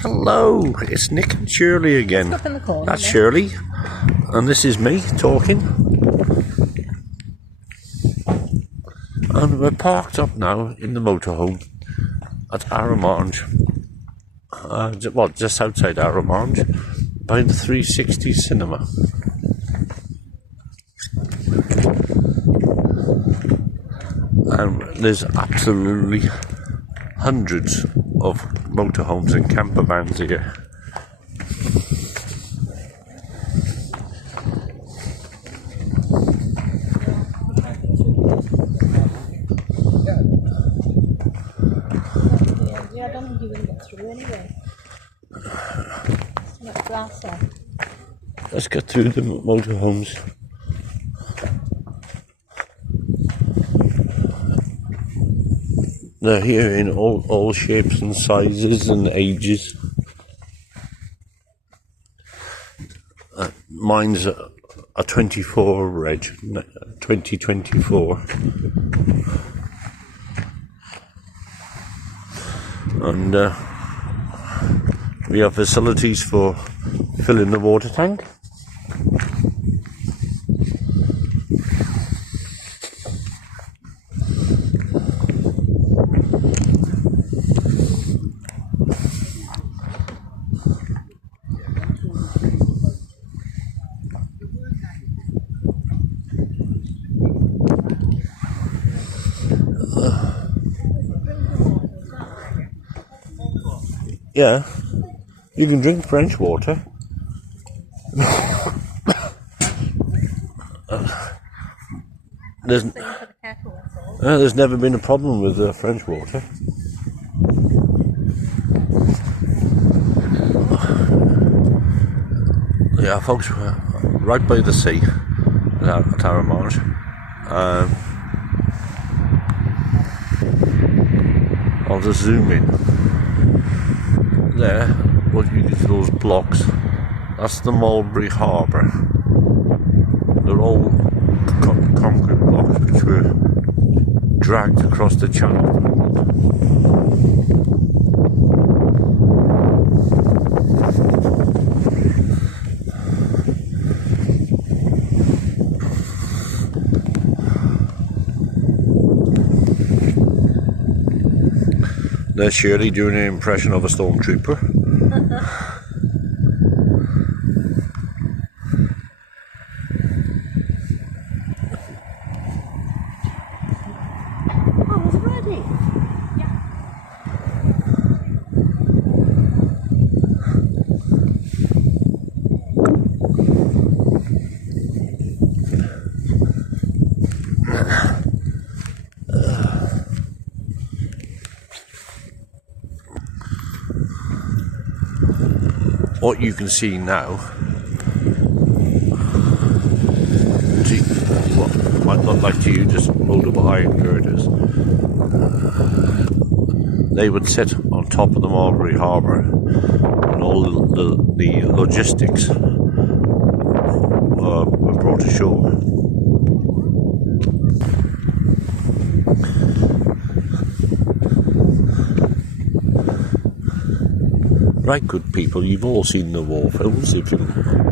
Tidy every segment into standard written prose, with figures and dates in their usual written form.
Hello, it's Nick and Shirley again. Up in the corner, That's Shirley, and this is me talking. And we're parked up now in the motorhome at Arromange. Just outside Arromange, by the 360 cinema. And there's absolutely hundreds of motorhomes and camper vans here. Yeah, I don't think you will get through anyway. It's not glass on. Let's get through the motorhomes. They're here in all shapes and sizes and ages. Mine's a 24 reg, 2024. And we have facilities for filling the water tank. Yeah, you can drink French water. There's never been a problem with French water. Yeah, folks, we're right by the sea at Arromange. I'll just zoom in. There, what you get those blocks, that's the Mulberry Harbour. They're all concrete blocks which were dragged across the channel. There's Shirley doing an impression of a stormtrooper. Oh, was it ready? Yeah. What you can see now, what might look like to you just moldable iron girders, they would sit on top of the Mulberry Harbour, and all the logistics were brought ashore. Right, good people, you've all seen the war films, if you're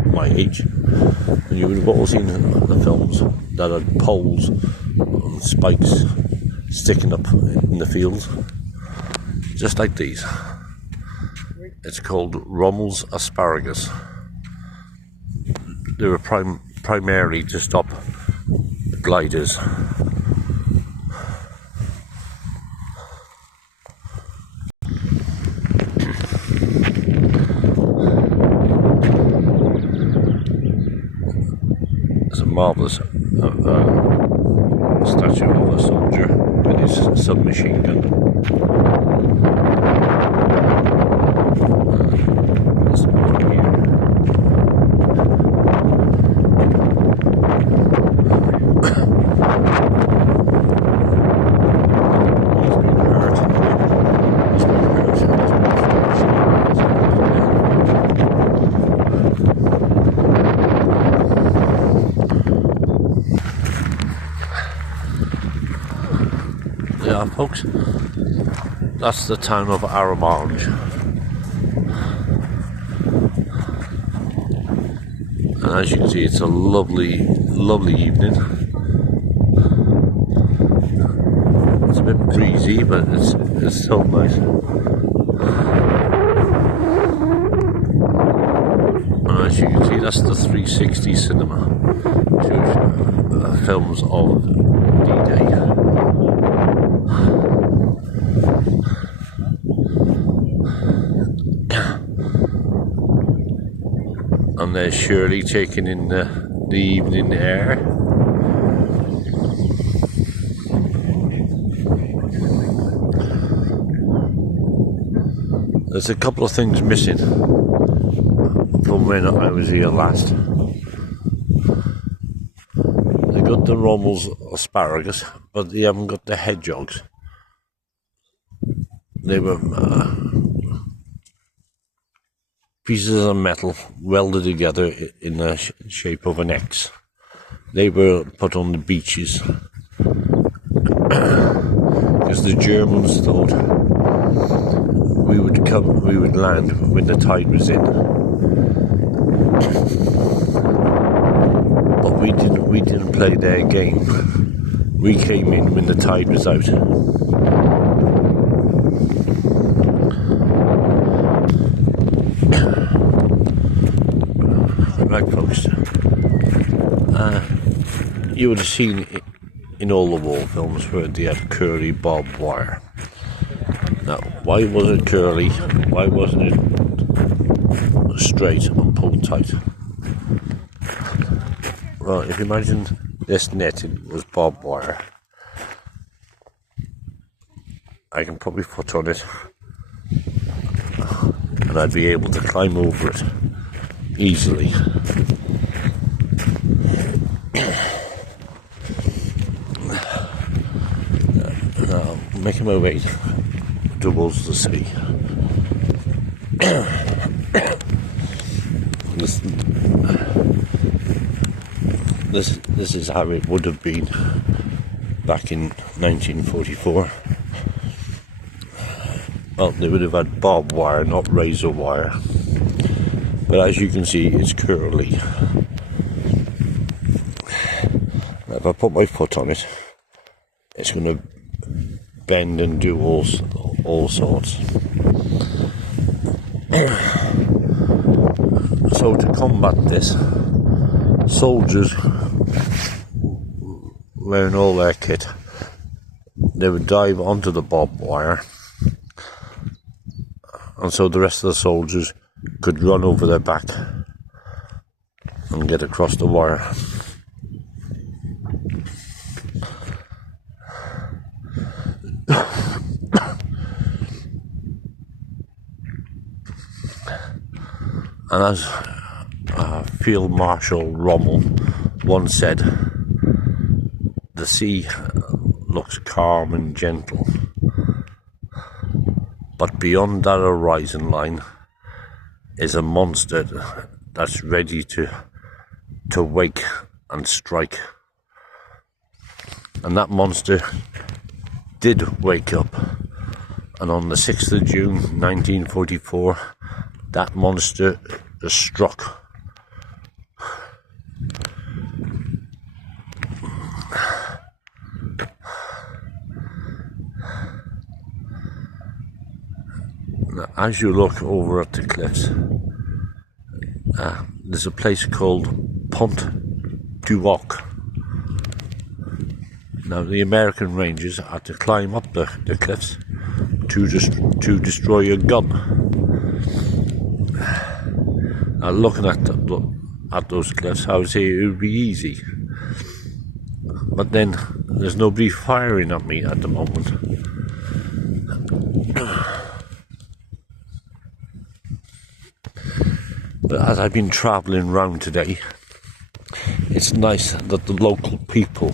my age, and you would have all seen the films that had poles and spikes sticking up in the fields, just like these. It's called Rommel's asparagus. They were primarily to stop gliders. Marvellous statue of a soldier with his submachine gun. There's one here. Yeah, folks, that's the town of Arromange. And as you can see, it's a lovely, lovely evening. It's a bit breezy, but it's still nice. And as you can see, that's the 360 cinema. Shows films of D-Day. And there's Shirley taking in the evening air. There's a couple of things missing from when I was here last. They got the Rommel's asparagus, but they haven't got the hedgehogs. They were pieces of metal welded together in the shape of an X. They were put on the beaches because the Germans thought we would land when the tide was in. But we didn't play their game. We came in when the tide was out. Right, folks, you would have seen in all the war films where they had curly barbed wire. Now, why was it curly? Why wasn't it straight and pulled tight? Well, if you imagine this netting was barbed wire, I can probably put on it and I'd be able to climb over it easily. Now, making my way towards the sea. This is how it would have been back in 1944. Well, they would have had barbed wire, not razor wire. But as you can see, it's curly. Now, if I put my foot on it, it's going to bend and do all sorts. So to combat this, soldiers wearing all their kit, they would dive onto the barbed wire, and so the rest of the soldiers could run over their back and get across the wire. And as Field Marshal Rommel once said, the sea looks calm and gentle, but beyond that horizon line is a monster that's ready to wake and strike. And that monster did wake up, and on the 6th of June 1944, that monster struck. Now, as you look over at the cliffs, there's a place called Pont du Hoc. Now, the American Rangers had to climb up the cliffs to destroy a gun. Now, looking at those cliffs, I would say it would be easy. But then there's nobody firing at me at the moment. But as I've been travelling round today, it's nice that the local people,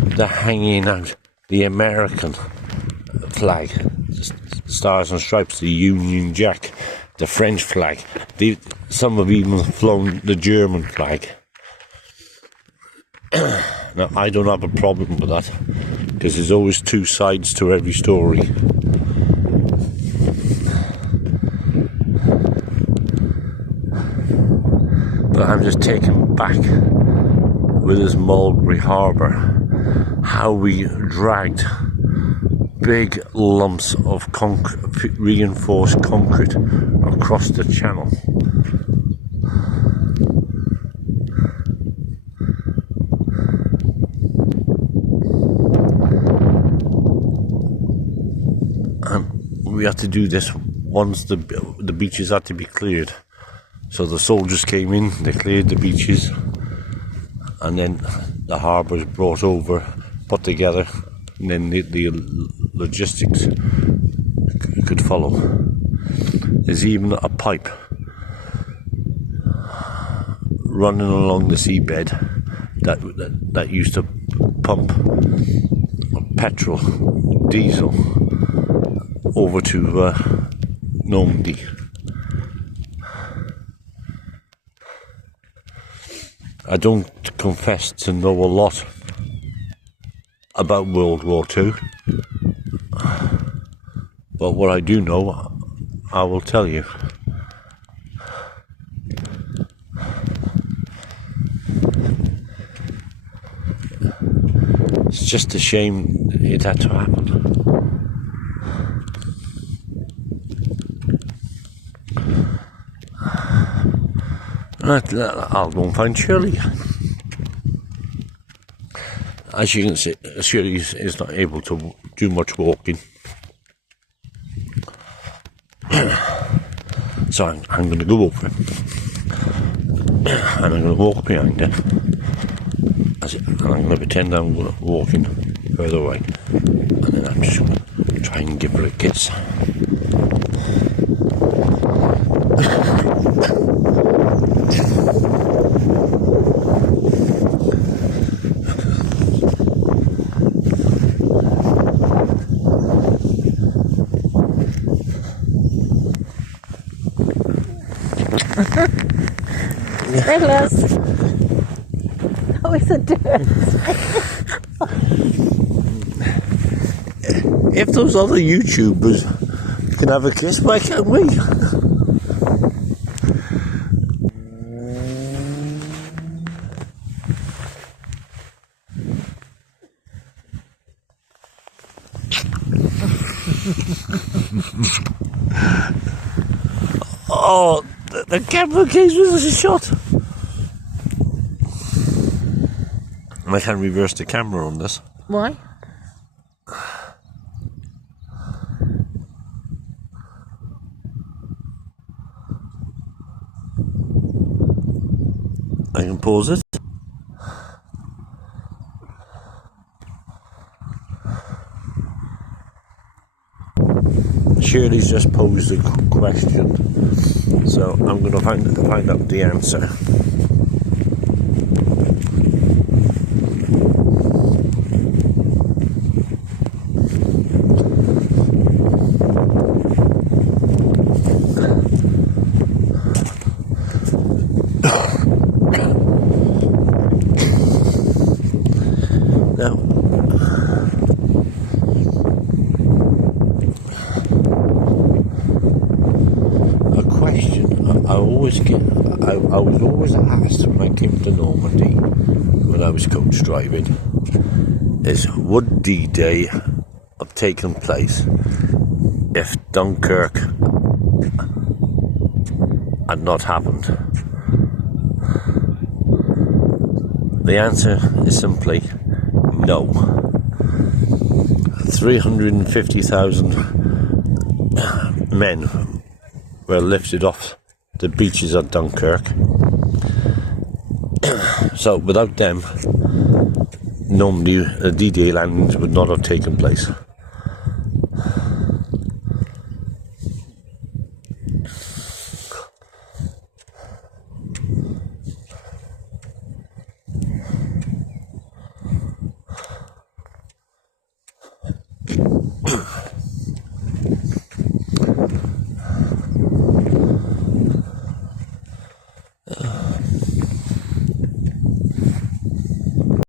they're hanging out the American flag, Stars and Stripes, the Union Jack, the French flag. Some have even flown the German flag. Now, I don't have a problem with that, because there's always two sides to every story. But I'm just taken back with this Mulberry Harbour, how we dragged big lumps of reinforced concrete across the channel. We had to do this once the beaches had to be cleared. So the soldiers came in, they cleared the beaches, and then the harbour was brought over, put together, and then the logistics could follow. There's even a pipe running along the seabed that used to pump petrol, diesel, over to Normandy. I don't confess to know a lot about World War II, but what I do know, I will tell you. It's just a shame it had to happen. I'll go and find Shirley. As you can see, Shirley is not able to do much walking. So I'm going to go over it. And I'm going to walk behind her. And I'm going to pretend I'm walking further away. And then I'm just going to try and give her a kiss. Nicholas, how is it doing? If those other YouTubers can have a kiss, why can't we? Oh, the camera case was a shot. I can't reverse the camera on this. Why? I can pause it. Shirley's just posed a question, so I'm going to find out the answer. Now, a question I was always asked when I came to Normandy, when I was coach driving, is would D-Day have taken place if Dunkirk had not happened? The answer is simply no. 350,000 men were lifted off the beaches of Dunkirk. So without them, normally D-Day landings would not have taken place.